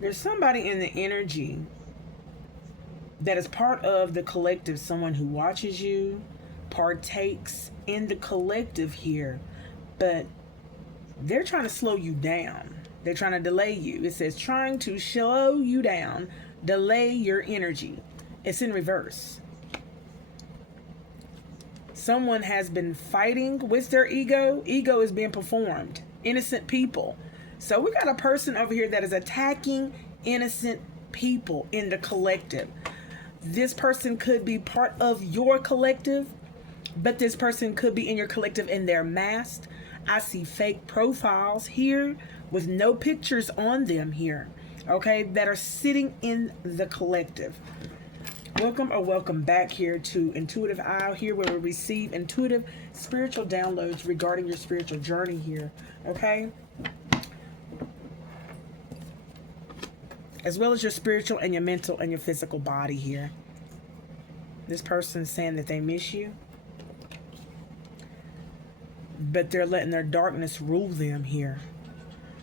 There's somebody in the energy that is part of the collective, someone who watches you, partakes in the collective here, but they're trying to slow you down. They're trying to delay you. It says trying to slow you down, delay your energy. It's in reverse. Someone has been fighting with their ego. Ego is being performed. Innocent people. So we got a person over here that is attacking innocent people in the collective. This person could be part of your collective, but this person could be in your collective and they're masked. I see fake profiles here with no pictures on them here, okay, that are sitting in the collective. Welcome or welcome back here to Intuitive Eye, here where we receive intuitive spiritual downloads regarding your spiritual journey here, okay? As well as your spiritual and your mental and your physical body here. This person's saying that they miss you, but they're letting their darkness rule them here.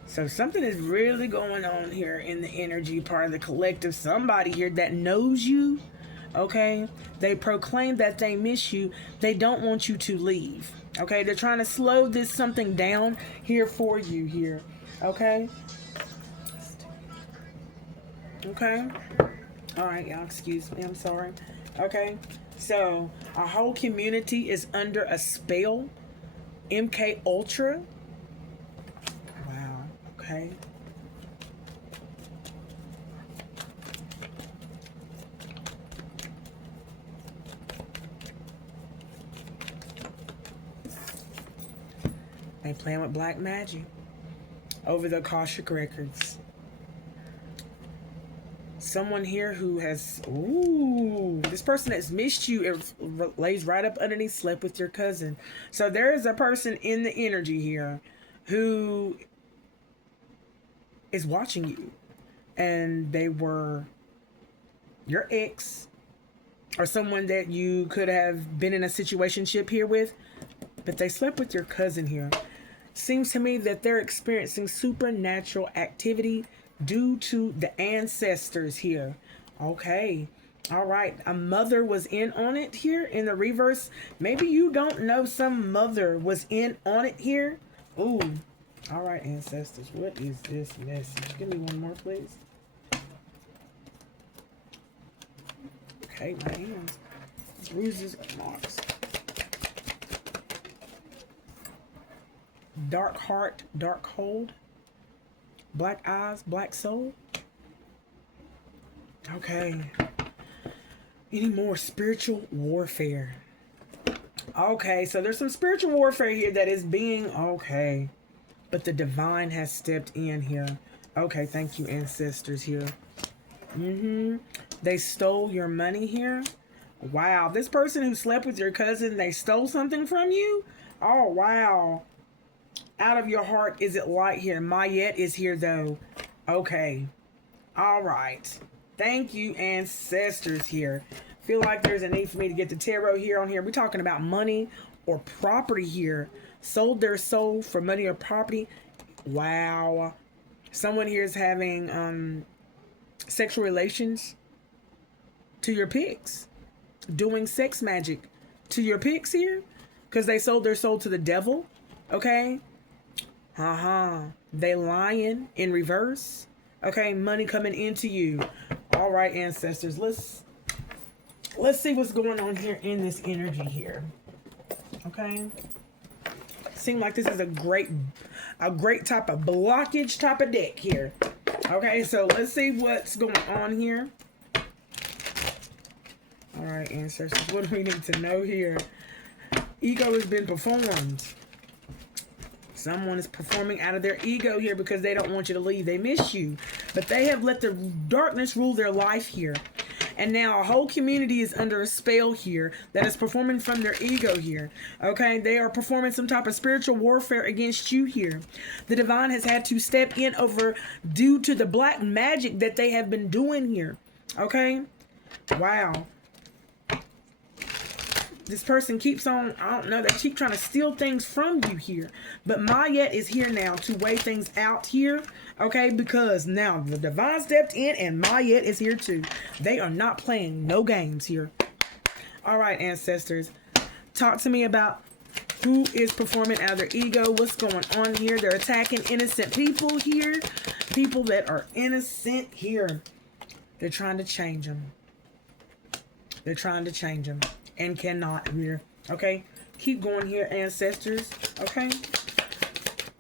So something is really going on here in the energy part of the collective. Somebody here that knows you, okay? They proclaim that they miss you. They don't want you to leave, okay? They're trying to slow this something down here for you here, okay? Okay? All right, y'all, excuse me. I'm sorry. Okay? So, our whole community is under a spell. MK Ultra. Wow. Okay. They playing with black magic over the Akashic records. Someone here who has, this person that's missed you, it lays right up underneath, slept with your cousin. So there is a person in the energy here who is watching you, and they were your ex or someone that you could have been in a situationship here with, but they slept with your cousin here. Seems to me that they're experiencing supernatural activity due to the ancestors here. Okay. All right. A mother was in on it here in the reverse. Maybe you don't know, some mother was in on it here. Ooh. All right, ancestors. What is this message? Give me one more, please. Okay, my hands. Bruises and marks. Dark heart, dark cold. Black eyes, black soul. Okay. Any more spiritual warfare? Okay, so there's some spiritual warfare here that is being, okay. But the divine has stepped in here. Okay, thank you, ancestors here. They stole your money here. Wow, this person who slept with your cousin, they stole something from you? Oh, wow. Out of your heart, is it light here? Mayette is here, though. Okay. All right. Thank you, ancestors here. Feel like there's a need for me to get the tarot here on here. We're talking about money or property here. Sold their soul for money or property. Wow. Someone here is having sexual relations to your pigs. Doing sex magic to your pigs here. Because they sold their soul to the devil. Okay? They lying in reverse. Okay, money coming into you. All right, ancestors. Let's see what's going on here in this energy here. Okay. Seems like this is a great type of blockage type of deck here. Okay, so let's see what's going on here. All right, ancestors. What do we need to know here? Ego has been performed. Someone is performing out of their ego here because they don't want you to leave. They miss you. But they have let the darkness rule their life here. And now a whole community is under a spell here that is performing from their ego here. Okay? They are performing some type of spiritual warfare against you here. The divine has had to step in over due to the black magic that they have been doing here. Okay? Wow. This person keeps on, I don't know, they keep trying to steal things from you here. But Mayet is here now to weigh things out here, okay? Because now the divine stepped in and Mayet is here too. They are not playing no games here. All right, ancestors. Talk to me about who is performing out of their ego. What's going on here? They're attacking innocent people here. People that are innocent here. They're trying to change them. They're trying to change them. And cannot here. Okay? Keep going here, ancestors. Okay?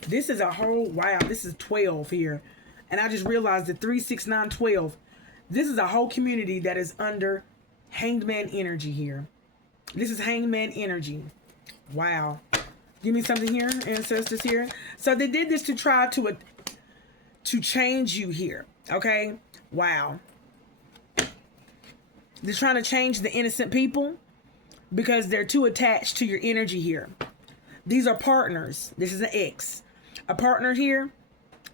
This is a whole, wow, this is 12 here. And I just realized that 3, 6, 9, 12. This is a whole community that is under Hanged Man energy here. This is Hanged Man energy. Wow. Give me something here, ancestors here. So they did this to try to change you here. Okay? Wow. They're trying to change the innocent people because they're too attached to your energy here. These are partners. This is an ex. A partner here.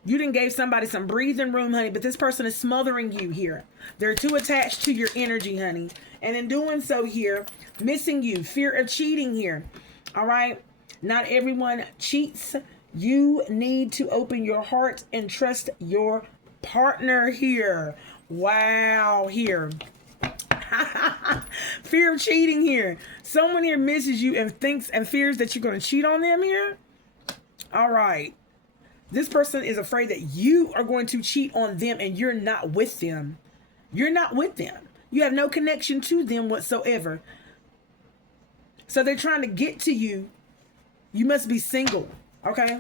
You didn't gave somebody some breathing room, honey, but this person is smothering you here. They're too attached to your energy, honey. And in doing so here, missing you, fear of cheating here. All right? Not everyone cheats. You need to open your heart and trust your partner here. Wow, here. Fear of cheating here. Someone here misses you and thinks and fears that you're going to cheat on them here. All right. This person is afraid that you are going to cheat on them and you're not with them. You're not with them. You have no connection to them whatsoever. So they're trying to get to you. You must be single. Okay?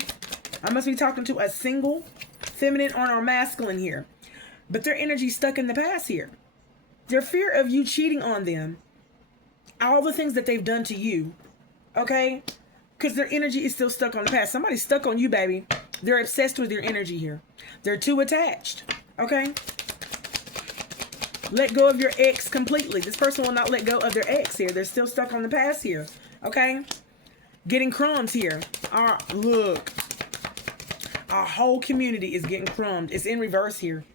I must be talking to a single, feminine or masculine here. But their energy's stuck in the past here. Their fear of you cheating on them, all the things that they've done to you, okay? Because their energy is still stuck on the past. Somebody's stuck on you, baby. They're obsessed with your energy here. They're too attached, okay? Let go of your ex completely. This person will not let go of their ex here. They're still stuck on the past here, okay? Getting crumbs here. Look. Our whole community is getting crumbed. It's in reverse here.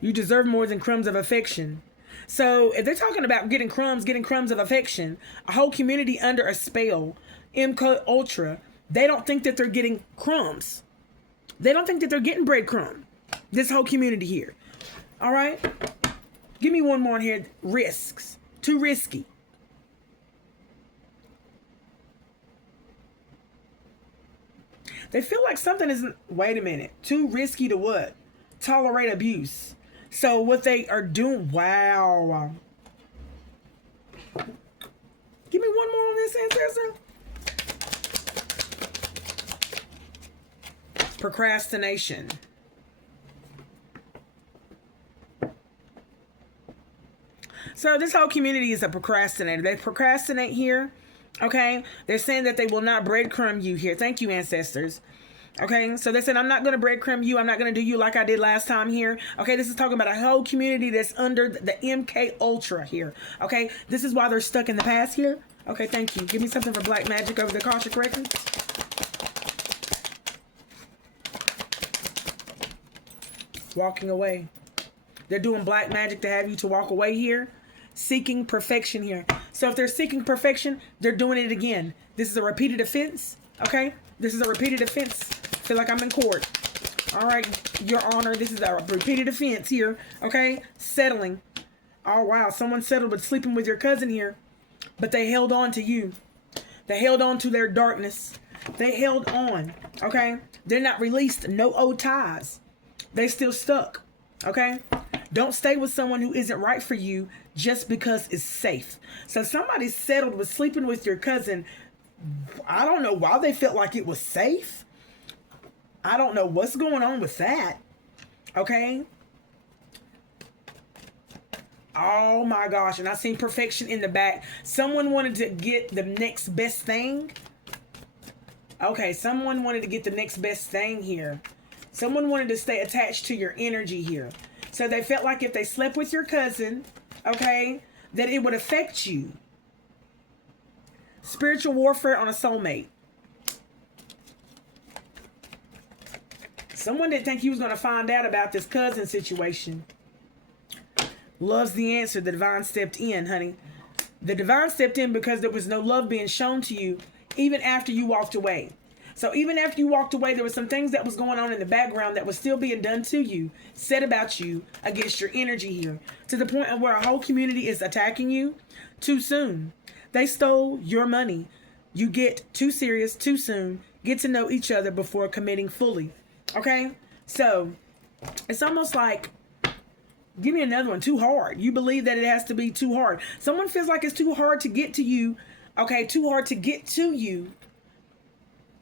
You deserve more than crumbs of affection. So if they're talking about getting crumbs of affection, a whole community under a spell, MK Ultra, they don't think that they're getting crumbs. They don't think that they're getting breadcrumb. This whole community here. All right? Give me one more here. Risks. Too risky. They feel like something isn't, wait a minute. Too risky to what? Tolerate abuse. So what they are doing, wow. Give me one more on this, ancestor. Procrastination. So this whole community is a procrastinator. They procrastinate here, okay? They're saying that they will not breadcrumb you here. Thank you, ancestors. Okay, so they said, I'm not going to breadcrumb you. I'm not going to do you like I did last time here. Okay, this is talking about a whole community that's under the MK Ultra here. Okay, this is why they're stuck in the past here. Okay, thank you. Give me something for black magic over the Akashic records. Walking away. They're doing black magic to have you to walk away here. Seeking perfection here. So if they're seeking perfection, they're doing it again. This is a repeated offense. Okay, this is a repeated offense. Feel like I'm in court. All right, Your Honor, this is a repeated offense here. Okay, settling. Oh, wow, someone settled with sleeping with your cousin here. But they held on to you. They held on to their darkness. They held on, okay? They're not released. No old ties. They still stuck, okay? Don't stay with someone who isn't right for you just because it's safe. So somebody settled with sleeping with your cousin. I don't know why they felt like it was safe. I don't know what's going on with that. Okay? Oh my gosh. And I seen perfection in the back. Someone wanted to get the next best thing. Okay, someone wanted to get the next best thing here. Someone wanted to stay attached to your energy here. So they felt like if they slept with your cousin, okay, that it would affect you. Spiritual warfare on a soulmate. Someone didn't think he was going to find out about this cousin situation. Love's the answer. The divine stepped in, honey. The divine stepped in because there was no love being shown to you even after you walked away. So even after you walked away, there were some things that was going on in the background that was still being done to you, said about you, against your energy here, to the point of where a whole community is attacking you too soon. They stole your money. You get too serious too soon. Get to know each other before committing fully. Okay? So it's almost like, give me another one. Too hard. You believe that it has to be too hard. Someone feels like it's too hard to get to you. Okay, too hard to get to you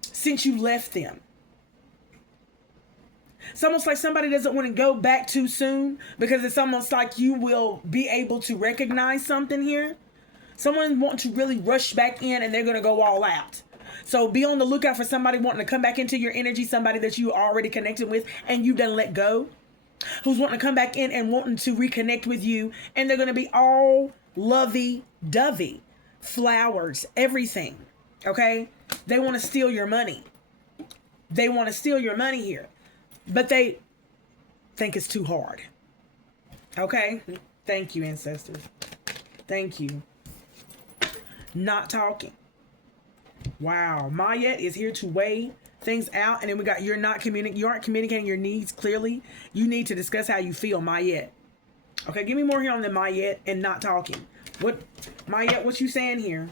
since you left them. It's almost like somebody doesn't want to go back too soon because it's almost like you will be able to recognize something here. Someone wants to really rush back in and they're going to go all out. So be on the lookout for somebody wanting to come back into your energy, somebody that you already connected with and you done let go, who's wanting to come back in and wanting to reconnect with you, and they're going to be all lovey-dovey, flowers, everything, okay? They want to steal your money. They want to steal your money here, but they think it's too hard, okay? Thank you, ancestors. Thank you. Not talking. Wow. Mayet is here to weigh things out. And then we got you aren't communicating your needs clearly. You need to discuss how you feel, Mayet. Okay, give me more here on the Mayet and not talking. What, Mayet, what you saying here?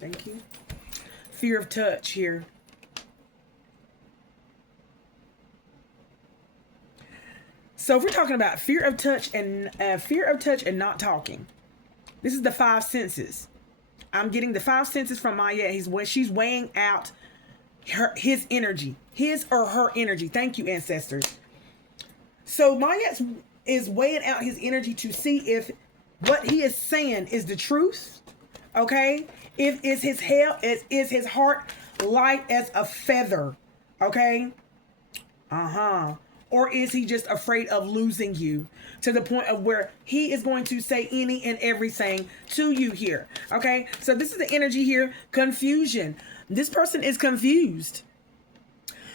Thank you. Fear of touch here. So if we're talking about fear of touch and not talking, this is the five senses. I'm getting the five senses from Maya. She's weighing out his energy, his or her energy. Thank you, ancestors. So Maya is weighing out his energy to see if what he is saying is the truth. Okay, if is his heart light as a feather. Okay, or is he just afraid of losing you to the point of where he is going to say any and everything to you here? Okay, so this is the energy here. Confusion. This person is confused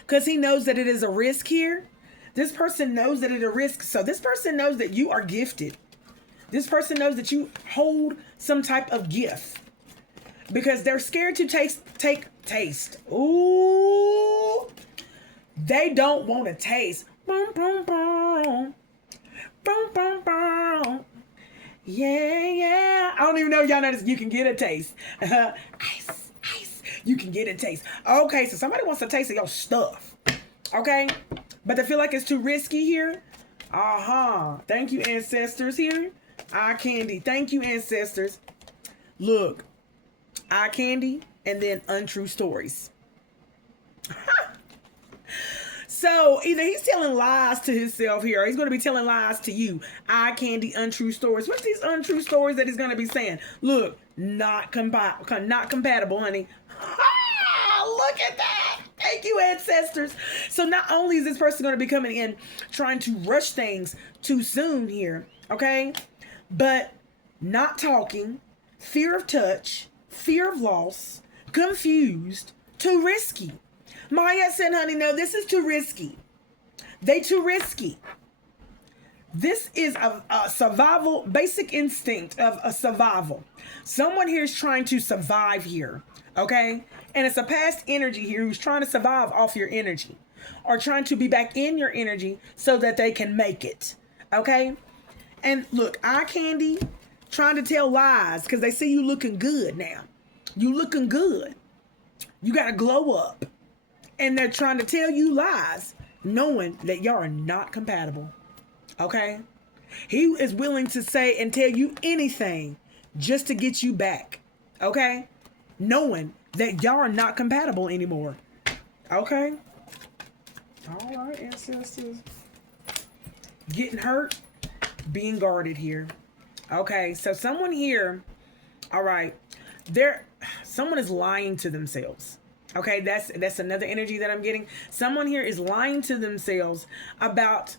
because he knows that it is a risk here. This person knows that it is a risk. So this person knows that you are gifted. This person knows that you hold some type of gift because they're scared to taste. Ooh, they don't want to taste. Boom, boom, boom. Boom, boom, boom. Yeah. I don't even know if y'all know this. You can get a taste. Ice. You can get a taste. Okay, so somebody wants a taste of your stuff. Okay? But they feel like it's too risky here. Thank you, ancestors here. Eye candy. Thank you, ancestors. Look. Eye candy and then untrue stories. So either he's telling lies to himself here, or he's going to be telling lies to you. Eye candy, untrue stories. What's these untrue stories that he's going to be saying? Look, not compatible, honey. Look at that. Thank you, ancestors. So not only is this person going to be coming in trying to rush things too soon here, okay, but not talking, fear of touch, fear of loss, confused, too risky. Maya said, honey, no, this is too risky. They too risky. This is a survival, basic instinct of a survival. Someone here is trying to survive here, okay? And it's a past energy here who's trying to survive off your energy or trying to be back in your energy so that they can make it, okay? And look, eye candy, trying to tell lies because they see you looking good now. You looking good. You got to glow up. And they're trying to tell you lies, knowing that y'all are not compatible. Okay? He is willing to say and tell you anything just to get you back. Okay? Knowing that y'all are not compatible anymore. Okay? All right, ancestors. Getting hurt, being guarded here. Okay, so someone here, all right, someone is lying to themselves. Okay, that's another energy that I'm getting. Someone here is lying to themselves about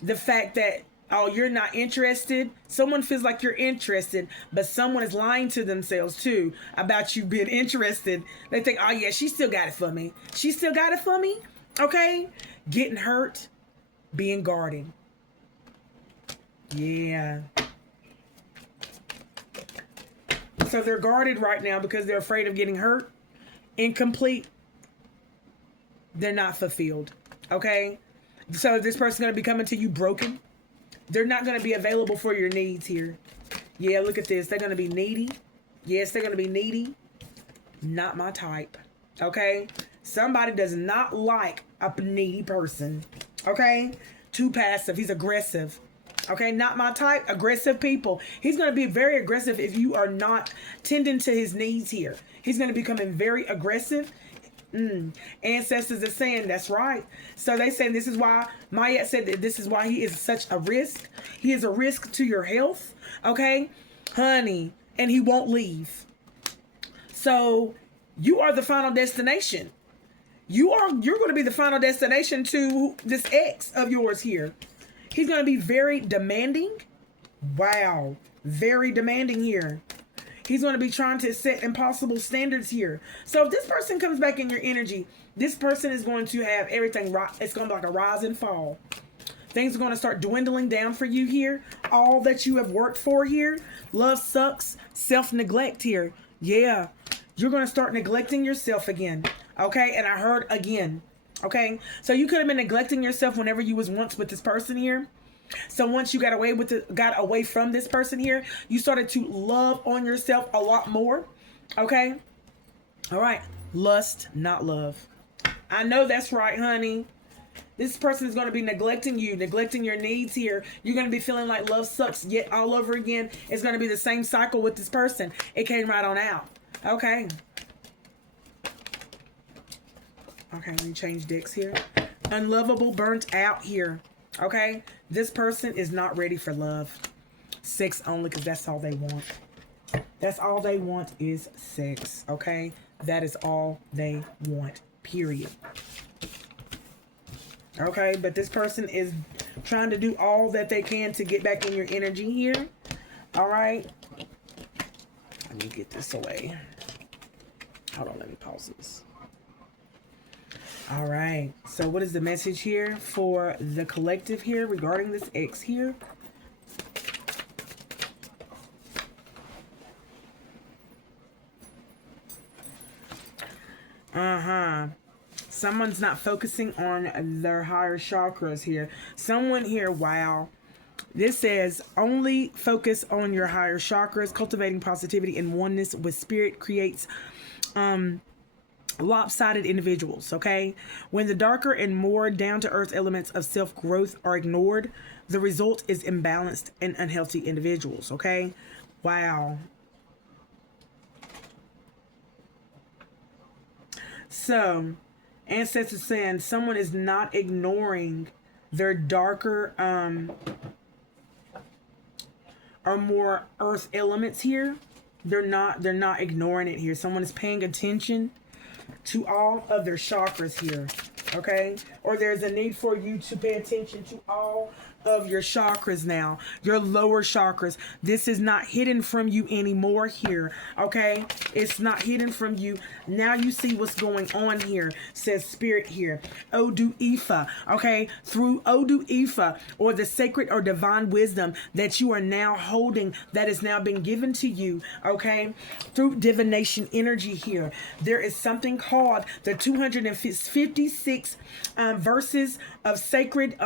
the fact that, oh, you're not interested. Someone feels like you're interested, but someone is lying to themselves too about you being interested. They think, oh yeah, she still got it for me. She still got it for me? Okay? Getting hurt, being guarded. Yeah. So they're guarded right now because they're afraid of getting hurt, incomplete. They're not fulfilled. Okay? So this person's going to be coming to you broken. They're not going to be available for your needs here. Yeah, look at this. They're going to be needy. Yes, they're going to be needy. Not my type. Okay? Somebody does not like a needy person. Okay? Too passive. He's aggressive. Okay? Not my type. Aggressive people. He's going to be very aggressive if you are not tending to his needs here. He's going to be becoming very aggressive. Ancestors are saying that's right. So they say this is why Mayette said that this is why he is such a risk. He is a risk to your health. Okay? Honey. And he won't leave. So you are the final destination. You're going to be the final destination to this ex of yours here. He's going to be very demanding. Wow. Very demanding here. He's going to be trying to set impossible standards here. So if this person comes back in your energy, this person is going to have everything right. It's going to be like a rise and fall. Things are going to start dwindling down for you here. All that you have worked for here. Love sucks. Self-neglect here. Yeah. You're going to start neglecting yourself again. Okay? And I heard again. Okay? So you could have been neglecting yourself whenever you was once with this person here. So once you got away from this person here, you started to love on yourself a lot more. Okay? All right. Lust, not love. I know that's right, honey. This person is going to be neglecting you, neglecting your needs here. You're going to be feeling like love sucks yet all over again. It's going to be the same cycle with this person. It came right on out. Okay. Okay, let me change decks here. Unlovable, burnt out here. Okay? This person is not ready for love. Sex only, because that's all they want. That's all they want is sex. Okay? That is all they want. Period. Okay? But this person is trying to do all that they can to get back in your energy here. Alright? Let me get this away. Hold on, let me pause this. All right. So what is the message here for the collective here regarding this ex here? Someone's not focusing on their higher chakras here. Someone here, wow. This says, only focus on your higher chakras. Cultivating positivity and oneness with spirit creates lopsided individuals. Okay, when the darker and more down-to-earth elements of self-growth are ignored, the result is imbalanced and unhealthy individuals. Okay, wow. So ancestors saying someone is not ignoring their darker or more earth elements here. They're not ignoring it here. Someone is paying attention to all of their chakras here. Okay? Or there's a need for you to pay attention to all of your chakras now. Your lower chakras. This is not hidden from you anymore here. Okay? It's not hidden from you. Now you see what's going on here, says Spirit here. Odu Ifa. Okay? Through Odu Ifa, or the sacred or divine wisdom that you are now holding, that is now being given to you. Okay? Through divination energy here. There is something called the 256 verses of sacred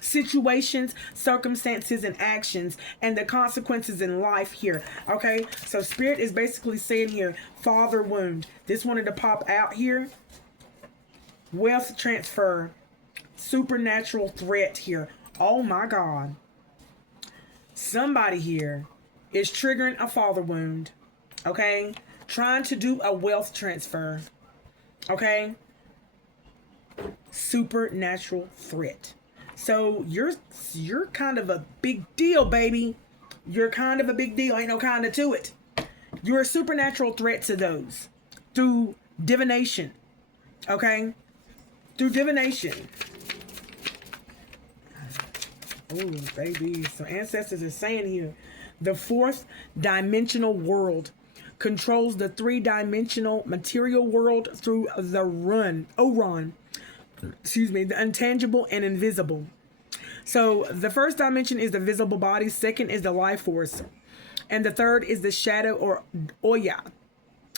situations, circumstances, and actions, and the consequences in life here. Okay, so Spirit is basically saying here, father wound. This wanted to pop out here. Wealth transfer, supernatural threat here. Oh my God. Somebody here is triggering a father wound. Okay, trying to do a wealth transfer. Okay, supernatural threat. So you're kind of a big deal, baby. You're kind of a big deal. Ain't no kind of to it. You're a supernatural threat to those through divination. Okay? Through divination. Oh, baby. So ancestors are saying here, the fourth dimensional world controls the three-dimensional material world through the Oron. the intangible and invisible. So the first dimension is the visible body, second is the life force, and the third is the shadow or Oya,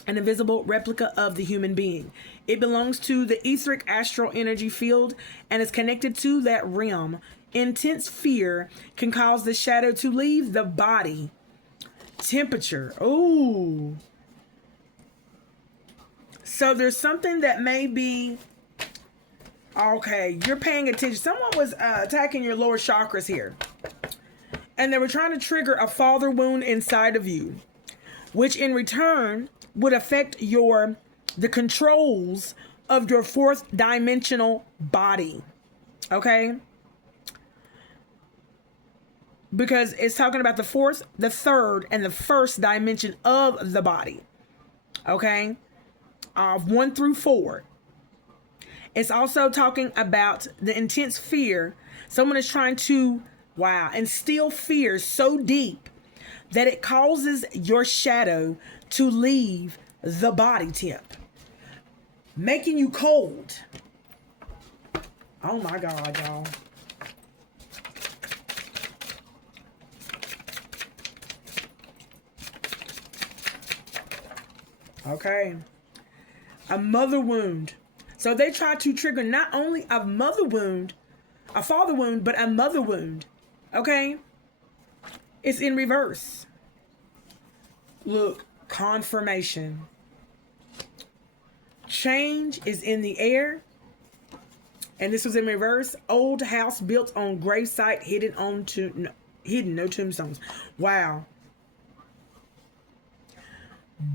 an invisible replica of the human being. It belongs to the etheric astral energy field and is connected to that realm. Intense fear can cause the shadow to leave the body. Temperature. Ooh. So there's something that may be, okay, you're paying attention. Someone was attacking your lower chakras here. And they were trying to trigger a father wound inside of you, which in return would affect the controls of your fourth dimensional body. Okay? Because it's talking about the fourth, the third, and the first dimension of the body. Okay? 1 through 4. It's also talking about the intense fear. Someone is trying to, instill fear so deep that it causes your shadow to leave the body tip, making you cold. Oh my God, y'all. Okay. A mother wound. So they try to trigger not only a mother wound, a father wound, but a mother wound. Okay? It's in reverse. Look, confirmation. Change is in the air. And this was in reverse. Old house built on gravesite, hidden, no tombstones. Wow.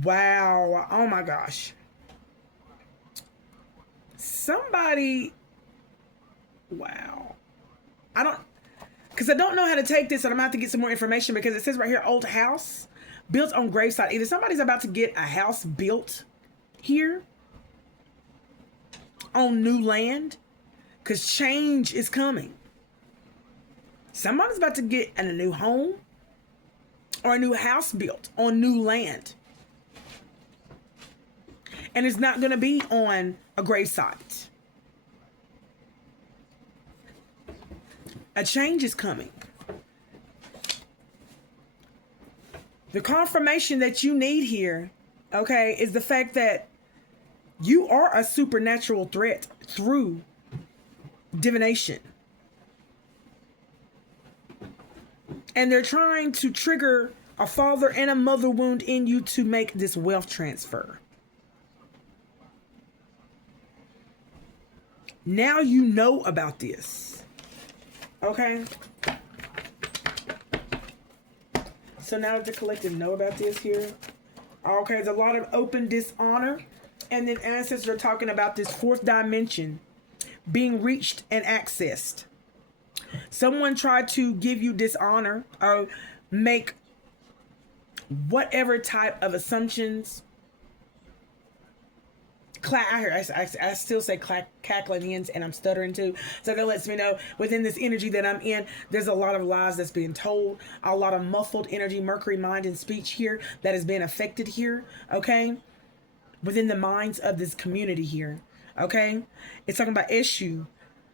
Wow. Oh my gosh. Somebody, wow. Because I don't know how to take this, and I'm going to have to get some more information because it says right here, old house built on gravesite. Either somebody's about to get a house built here on new land, because change is coming. Somebody's about to get a new home or a new house built on new land. And it's not going to be on a gravesite. A change is coming. The confirmation that you need here, okay, is the fact that you are a supernatural threat through divination. And they're trying to trigger a father and a mother wound in you to make this wealth transfer. Now you know about this. Okay? So now that the collective know about this here. Okay, there's a lot of open dishonor. And then ancestors are talking about this fourth dimension being reached and accessed. Someone tried to give you dishonor or make whatever type of assumptions. I still say cackling ends, and I'm stuttering too. So that lets me know within this energy that I'm in, there's a lot of lies that's being told, a lot of muffled energy, Mercury, mind, and speech here that has been affected here, okay? Within the minds of this community here, okay? It's talking about issue,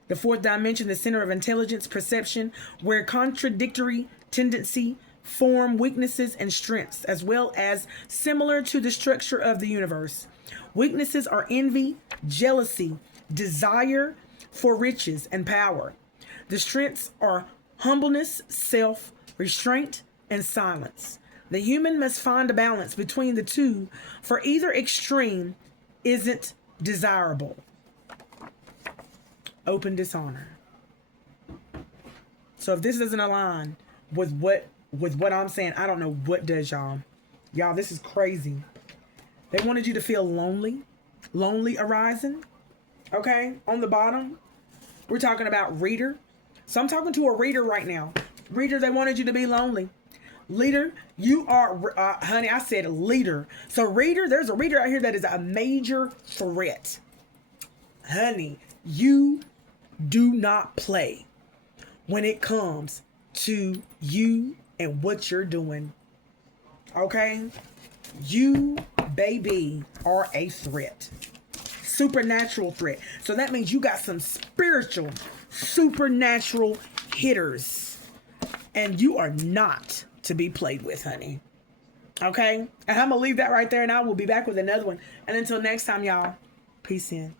the fourth dimension, the center of intelligence, perception, where contradictory tendency form weaknesses and strengths, as well as similar to the structure of the universe. Weaknesses are envy, jealousy, desire for riches and power. The strengths are humbleness, self, restraint, and silence. The human must find a balance between the two, for either extreme isn't desirable. Open dishonor. So if this doesn't align with what I'm saying, I don't know what does, y'all. Y'all, this is crazy. They wanted you to feel lonely arising. Okay, on the bottom, we're talking about reader. So I'm talking to a reader right now. Reader, they wanted you to be lonely. Leader, you are, honey, I said leader. So reader, there's a reader out here that is a major threat. Honey, you do not play when it comes to you and what you're doing. Okay? You, baby, are a threat. supernatural threat. So that means you got some spiritual, supernatural hitters. And you are not to be played with, honey. Okay? And I'm going to leave that right there, and I will be back with another one. And until next time, y'all, peace in.